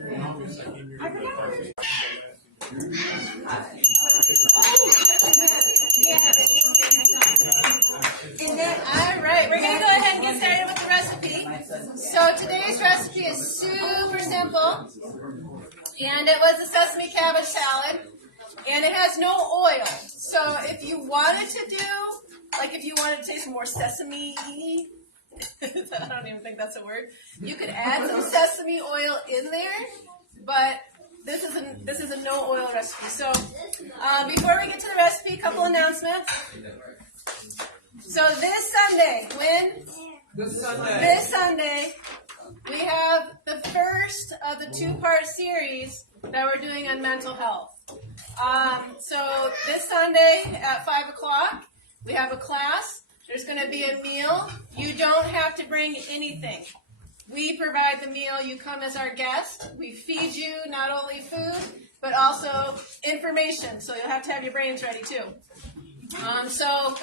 All right, we're going to go ahead and get started with the recipe. So today's recipe is super simple, and it was a sesame cabbage salad, and it has no oil. So if you wanted to do, like if you wanted to taste more sesame, I don't even think that's a word, you could add some sesame oil in there, but this is a no oil recipe. So before we get to the recipe, a couple announcements. So this Sunday, This Sunday, we have the first of the two-part series that we're doing on mental health. So this Sunday at 5 o'clock, we have a class. There's going to be a meal. You don't have to bring anything. We provide the meal. You come as our guest. We feed you not only food, but also information. So you'll have to have your brains ready too. So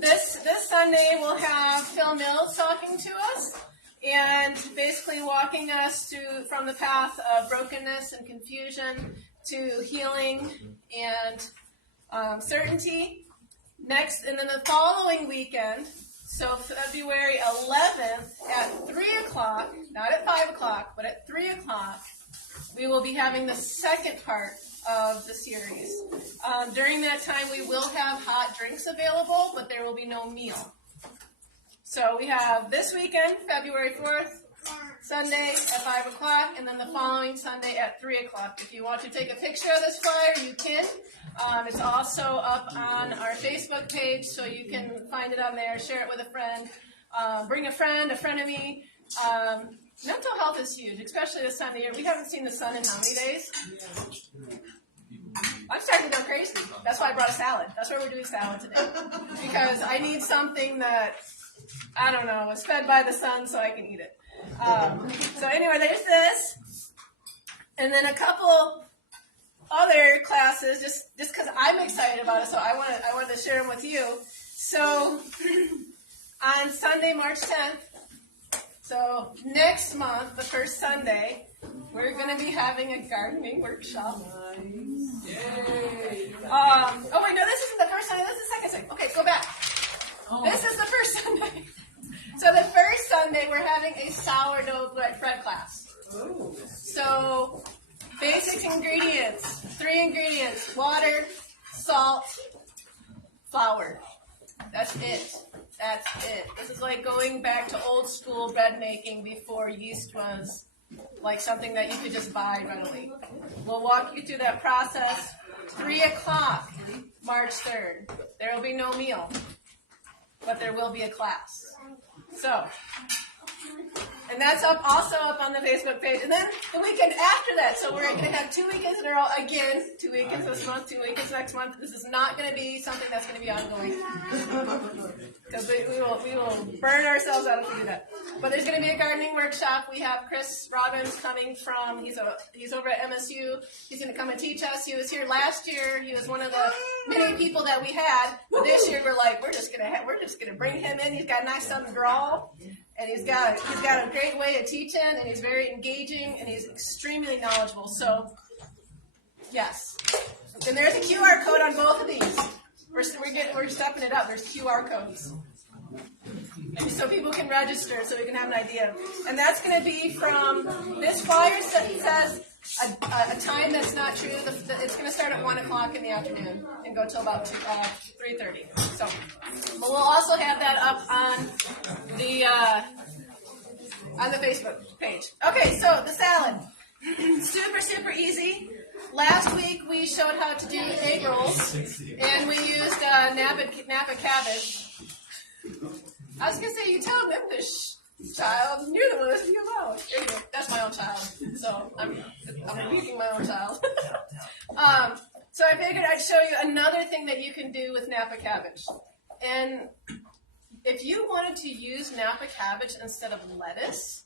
this Sunday we'll have Phil Mills talking to us and basically walking us from the path of brokenness and confusion to healing and certainty. Next, and then the following weekend, so February 11th at 3 o'clock, not at 5 o'clock, but at 3 o'clock, we will be having the second part of the series. During that time, we will have hot drinks available, but there will be no meal. So we have this weekend, February 4th, Sunday at 5 o'clock, and then the following Sunday at 3 o'clock. If you want to take a picture of this flyer, you can. It's also up on our Facebook page, so you can find it on there, share it with a friend, bring a friend of me. Mental health is huge, especially this time of year. We haven't seen the sun in how many days? I'm starting to go crazy. That's why I brought a salad. That's why we're doing salad today. Because I need something that, I don't know, is fed by the sun so I can eat it. So anyway, there's this. And then a couple other classes, just because I'm excited about it, so I wanted to share them with you. So on Sunday, March 10th, so next month, the first Sunday, we're going to be having a gardening workshop. Yay! Oh wait, no, this isn't the first Sunday. This is the second Sunday. Okay, go back. This is the first Sunday. So the first Sunday, we're having a sourdough bread class. So basic ingredients, 3 ingredients: water, salt, flour. That's it. This is like going back to old school bread making before yeast was like something that you could just buy readily. We'll walk you through that process. 3 o'clock, March 3rd. There will be no meal, but there will be a class. So, and that's also up on the Facebook page. And then the weekend after that, so we're going to have 2 weekends in a row again. 2 weekends this month, 2 weekends next month. This is not going to be something that's going to be ongoing. Because we will burn ourselves out if we do that. But there's going to be a gardening workshop. We have Chris Robbins coming from, he's over at MSU. He's going to come and teach us. He was here last year. He was one of the many people that we had. But this year we're like, we're just going to bring him in. He's got a nice southern drawl. And he's got a great way of teaching, and he's very engaging, and he's extremely knowledgeable. So, yes. And there's a QR code on both of these. We're stepping it up. There's QR codes. So people can register, so we can have an idea. And that's going to be from, this flyer says a time that's not true. It's going to start at 1 o'clock in the afternoon and go till about 3:30. So, but we'll also have that up on the Facebook page. Okay, so the salad. Super easy. Last week we showed how to do egg rolls, and we used napa cabbage. I was going to say, you tell them this child, you're the one that's being loud. Anyway, that's my own child, so I'm repeating my own child. So I figured I'd show you another thing that you can do with napa cabbage. And if you wanted to use napa cabbage instead of lettuce,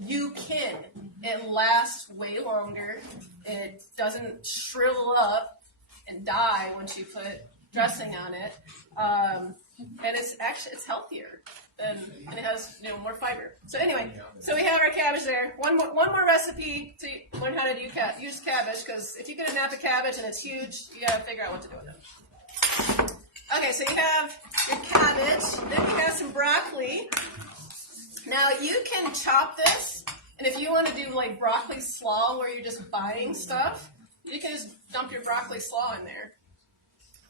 you can. It lasts way longer. It doesn't shrivel up and die once you put dressing on it. And it's healthier. and it has more fiber. So anyway, so we have our cabbage there. One more recipe to learn how to use cabbage, because if you get a napa cabbage and it's huge, you got to figure out what to do with it. Okay, so you have your cabbage, then you have some broccoli. Now you can chop this, and if you want to do like broccoli slaw where you're just buying stuff, you can just dump your broccoli slaw in there.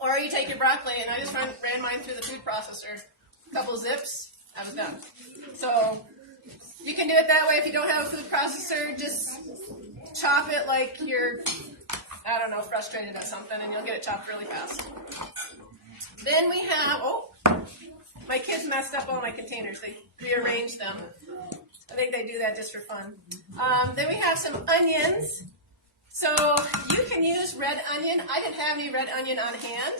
Or you take your broccoli, and I just ran mine through the food processor, a couple zips, I was done. So you can do it that way. If you don't have a food processor, just chop it like you're, I don't know, frustrated at something, and you'll get it chopped really fast. Then we have, my kids messed up all my containers. They rearranged them. I think they do that just for fun. Then we have some onions. So you can use red onion. I didn't have any red onion on hand.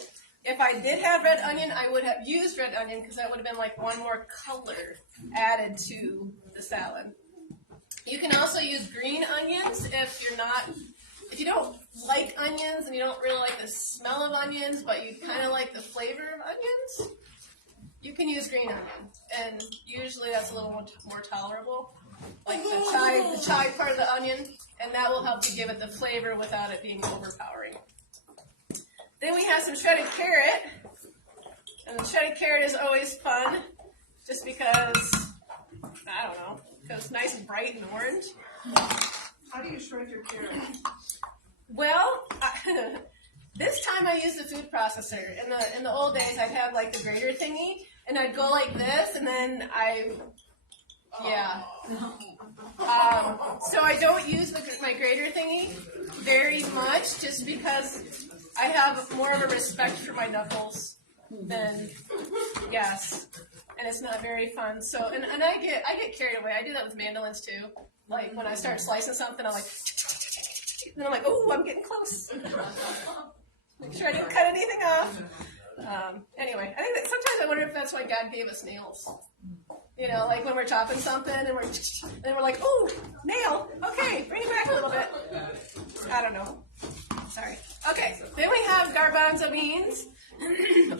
If I did have red onion, I would have used red onion because that would have been like one more color added to the salad. You can also use green onions if you don't like onions and you don't really like the smell of onions, but you kind of like the flavor of onions, you can use green onion. And usually that's a little more tolerable, like the chive part of the onion, and that will help to give it the flavor without it being overpowering. Then we have some shredded carrot, and the shredded carrot is always fun, just because, I don't know, because it's nice and bright and orange. How do you shred your carrot? Well, this time I used the food processor. In the old days, I'd have like the grater thingy, and I'd go like this, and then so I don't use my grater thingy very much, just because I have more of a respect for my knuckles than gas, and it's not very fun. So, and I get carried away. I do that with mandolins too. Like when I start slicing something, I'm like, and then I'm like, oh, I'm getting close. Make sure I didn't cut anything off. Anyway, I think that sometimes I wonder if that's why God gave us nails. You know, like when we're chopping something and we're like, oh, nail. Okay, bring it back a little bit. I don't know. Sorry. Okay, then we have garbanzo beans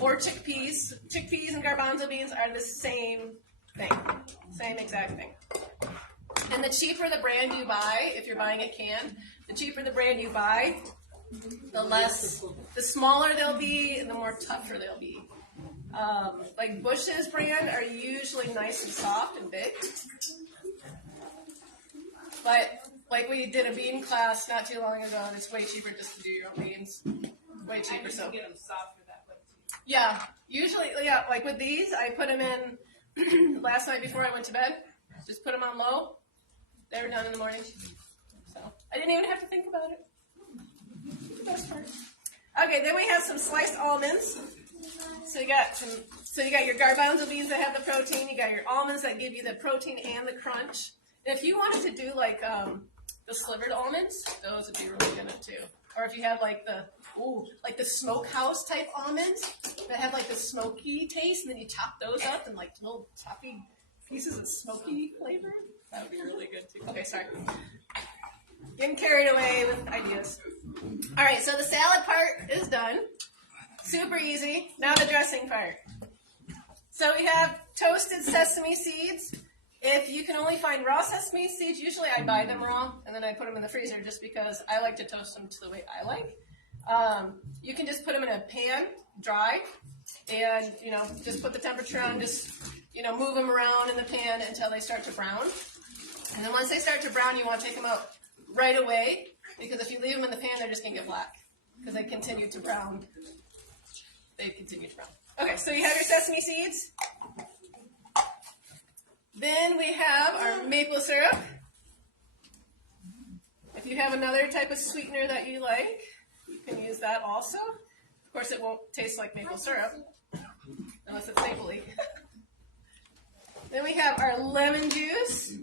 or chickpeas. Chickpeas and garbanzo beans are the same thing, same exact thing. And the cheaper the brand you buy, if you're buying it canned, the cheaper the brand you buy, the smaller they'll be, and the more tougher they'll be. Like Bush's brand are usually nice and soft and big. But like we did a bean class not too long ago, and it's way cheaper just to do your own beans. Way cheaper. So get them softer that way too. Yeah, usually, like with these, I put them in last night before I went to bed. Just put them on low. They were done in the morning. So I didn't even have to think about it. The best part. Okay, then we have some sliced almonds. So you got your garbanzo beans that have the protein. You got your almonds that give you the protein and the crunch. And if you wanted to do like the slivered almonds, those would be really good too. Or if you have like the smokehouse type almonds that have like the smoky taste, and then you chop those up in like little choppy pieces of smoky flavor, that would be really good too. Okay, sorry. Getting carried away with ideas. All right, so the salad part is done. Super easy. Now the dressing part. So we have toasted sesame seeds. If you can only find raw sesame seeds, usually I buy them raw, and then I put them in the freezer just because I like to toast them to the way I like. You can just put them in a pan, dry, and, just put the temperature on, just, move them around in the pan until they start to brown. And then once they start to brown, you want to take them out right away, because if you leave them in the pan, they're just going to get black, because they continue to brown. Okay, so you have your sesame seeds. Then we have our maple syrup. If you have another type of sweetener that you like, you can use that also. Of course, it won't taste like maple syrup, unless it's mapley. Then we have our lemon juice.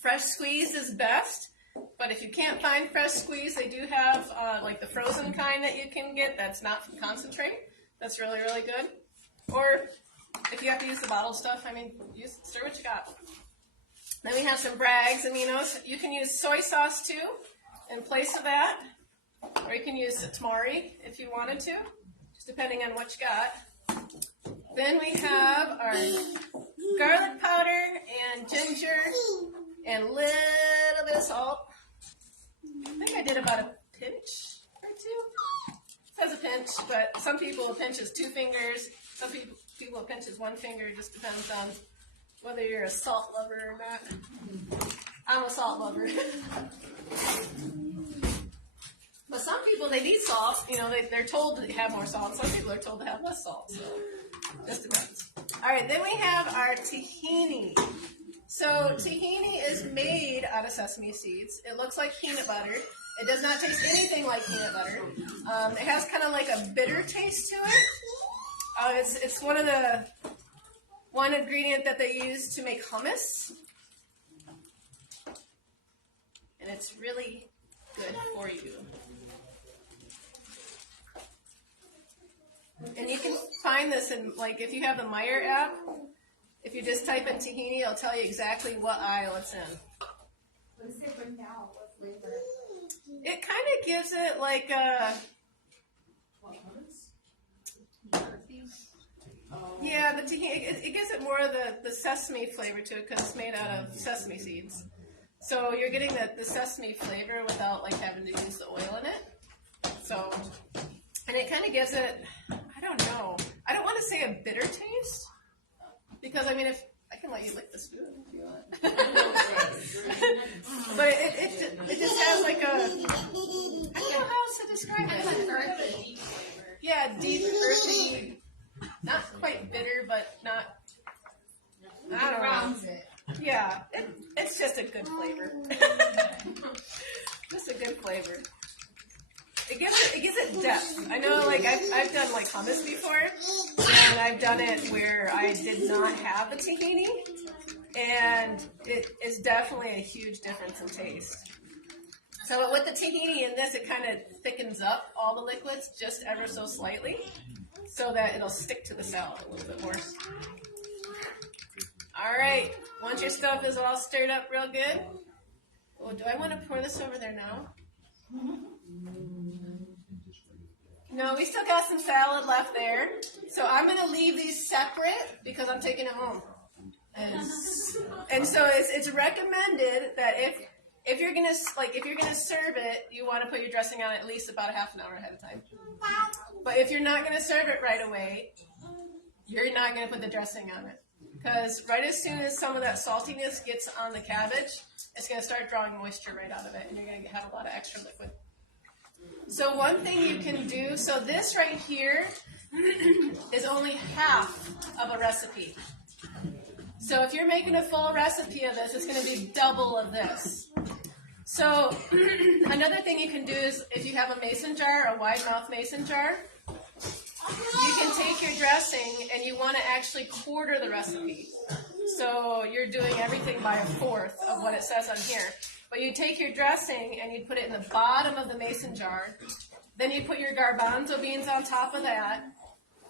Fresh squeezed is best, but if you can't find fresh squeezed, they do have like the frozen kind that you can get that's not from concentrate. That's really, really good. Or if you have to use the bottled stuff, stir what you got. Then we have some Bragg's aminos. You can use soy sauce too in place of that, or you can use tamari if you wanted to, just depending on what you got. Then we have our garlic powder and ginger and a little bit of salt. I think I did about a pinch or two. It says a pinch, but some people a pinch is 2 fingers. Some people a pinch is 1 finger. It just depends on whether you're a salt lover or not. I'm a salt lover. But some people, they need salt. You know, they're told to have more salt. Some people are told to have less salt. So just depends. All right, then we have our tahini. So tahini is made out of sesame seeds. It looks like peanut butter. It does not taste anything like peanut butter. It has kind of like a bitter taste to it. It's one ingredient that they use to make hummus. And it's really good for you. And you can find this in, like, if you have the Meyer app, if you just type in tahini, it'll tell you exactly what aisle it's in. What does it bring out? What flavor? It kind of gives it like a... Yeah, the tahini, it gives it more of the sesame flavor to it because it's made out of sesame seeds. So you're getting the sesame flavor without like having to use the oil in it. So, and it kind of gives it, I don't know. I don't want to say a bitter taste because I mean, if I can let you lick the spoon if you want. But it just has like a, I don't know how else to describe it. Earthy. Yeah, deep, earthy, not quite bitter, but not, I don't know. Yeah, it's just a good flavor. Just a good flavor. It gives it depth. I know, like I've done like hummus before, and I've done it where I did not have the tahini, and it is definitely a huge difference in taste. So with the tahini in this, it kind of thickens up all the liquids just ever so slightly, so that it'll stick to the salad a little bit more. All right, once your stuff is all stirred up real good, oh, do I want to pour this over there now? No, we still got some salad left there. So I'm going to leave these separate because I'm taking it home. And so it's recommended that if you're going to serve it, you want to put your dressing on at least about a half an hour ahead of time. But if you're not going to serve it right away, you're not going to put the dressing on it. Because right as soon as some of that saltiness gets on the cabbage, it's going to start drawing moisture right out of it, and you're going to have a lot of extra liquid. So one thing you can do, so this right here is only half of a recipe. So if you're making a full recipe of this, it's going to be double of this. So another thing you can do is if you have a mason jar, a wide mouth mason jar, you can take your dressing and you want to actually quarter the recipe. So you're doing everything by a fourth of what it says on here. But you take your dressing and you put it in the bottom of the mason jar. Then you put your garbanzo beans on top of that.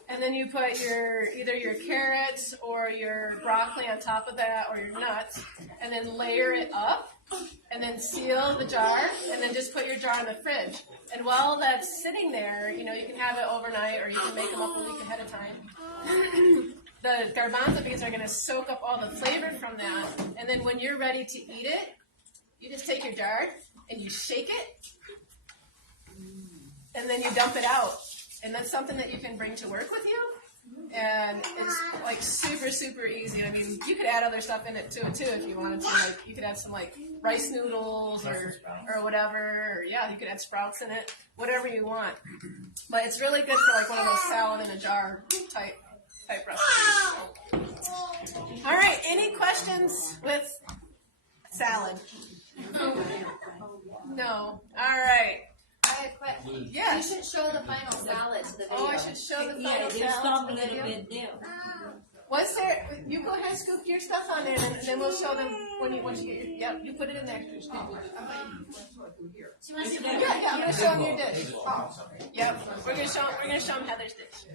And then you put either your carrots or your broccoli on top of that or your nuts. And then layer it up. And then seal the jar. And then just put your jar in the fridge. And while that's sitting there, you can have it overnight or you can make them up a week ahead of time. The garbanzo beans are going to soak up all the flavor from that. And then when you're ready to eat it, you just take your jar and you shake it. And then you dump it out. And that's something that you can bring to work with you. And it's like super, super easy. I mean, you could add other stuff in it too if you wanted to. Like you could add some like rice noodles or whatever. Or yeah, you could add sprouts in it. Whatever you want. But it's really good for like one of those salad in a jar type recipes. So. All right, any questions with salad? No. All right. I have a question. Yes. You should show the final salad to the video. Oh, I should show the final Yeah, salad. stop a little bit there. Was there? You go ahead and scoop your stuff on there, and then we'll show them once you get your. Yep, you put it in there. Yeah, I'm gonna show them your dish. Yep, we're gonna show them Heather's dish.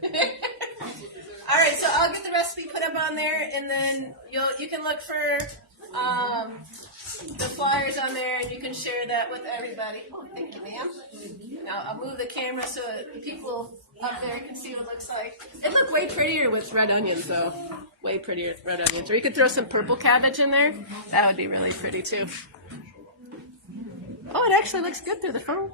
All right, so I'll get the recipe put up on there, and then you can look for the flyers on there, and you can share that with everybody. Oh, thank you, ma'am. Now I'll move the camera so that people up there can see what it looks like. It looked way prettier with red onions, though. Way prettier with red onions. Or you could throw some purple cabbage in there. That would be really pretty too. Oh, it actually looks good through the phone.